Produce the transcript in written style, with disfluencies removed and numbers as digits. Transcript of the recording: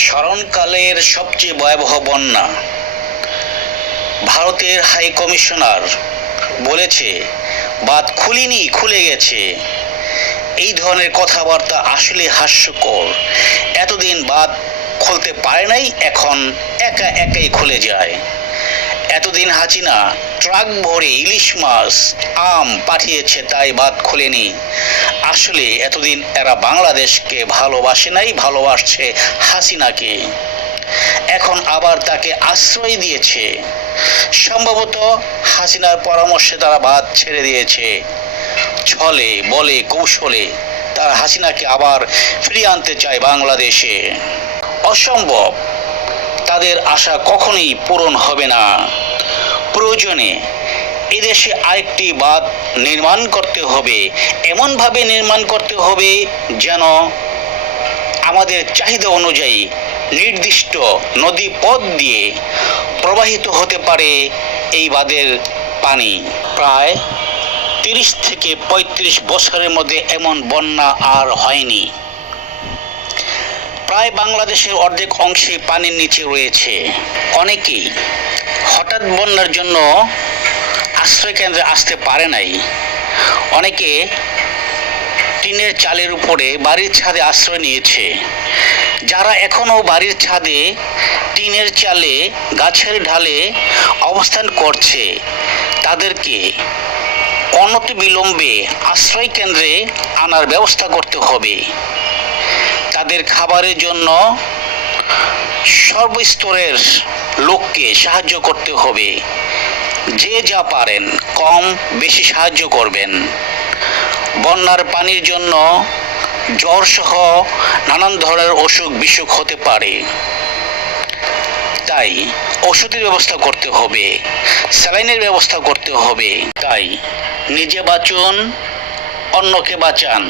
স্মরণকালের সবচেয়ে ভয়াবহ বন্যা। ভারতের হাই কমিশনার বলেছে বাঁধ খুলিনি, খুলে গেছে। এই ধরনের কথাবার্তা আসলে হাস্যকর। এতদিন বাঁধ খুলতে পারে নাই, এখন একা একাই খুলে যায়। এতদিন হাসিনা ট্রাক ভরে ইলিশ মাছ, আম পাঠিয়েছে, তাই বাঁধ খুলেনি। আসলে এতদিন এরা বাংলাদেশকে ভালোবাসে নাই, ভালোবাসছে হাসিনাকে। এখন আবার তাকে আশ্রয় দিয়েছে। সম্ভবত হাসিনার পরামর্শে তারা বাঁধ ছেড়ে দিয়েছে। ছলে বলে কৌশলে তারা হাসিনাকে আবার ফিরিয়ে আনতে চায় বাংলাদেশে। অসম্ভব, তাদের আশা কখনোই পূরণ হবে না। প্রয়োজনে এদেশে আরেকটি বাঁধ নির্মাণ করতে হবে, এমনভাবে নির্মাণ করতে হবে যেন আমাদের চাহিদা অনুযায়ী নির্দিষ্ট নদী পথ দিয়ে প্রবাহিত হতে পারে এই বাঁধের পানি। প্রায় 30 থেকে 35 বছরের মধ্যে এমন বন্যা আর হয়নি। প্রায় বাংলাদেশের অর্ধেক অংশে পানির নিচে রয়েছে। অনেকেই হঠাৎ বন্যার জন্য আশ্রয় কেন্দ্রে আসতে পারে নাই। অনেকে টিনের চালের উপরে বাড়ির ছাদে আশ্রয় নিয়েছে। যারা এখনো বাড়ির ছাদে, টিনের চালে, গাছের ঢালে অবস্থান করছে, তাদেরকে অনতিবিলম্বে আশ্রয় কেন্দ্রে আনার ব্যবস্থা করতে হবে। তাদের খাবারের জন্য সর্বস্তরের লোককে সাহায্য করতে হবে। যে যা পারেন কম বেশি সাহায্য করবেন। বন্যার পানির জন্য জ্বর সহ নানান ধরনের অসুখ বিসুখ হতে পারে, তাই ওষুধের ব্যবস্থা করতে হবে, স্যালাইনের ব্যবস্থা করতে হবে। তাই নিজে বাঁচুন, অন্যকে বাঁচান।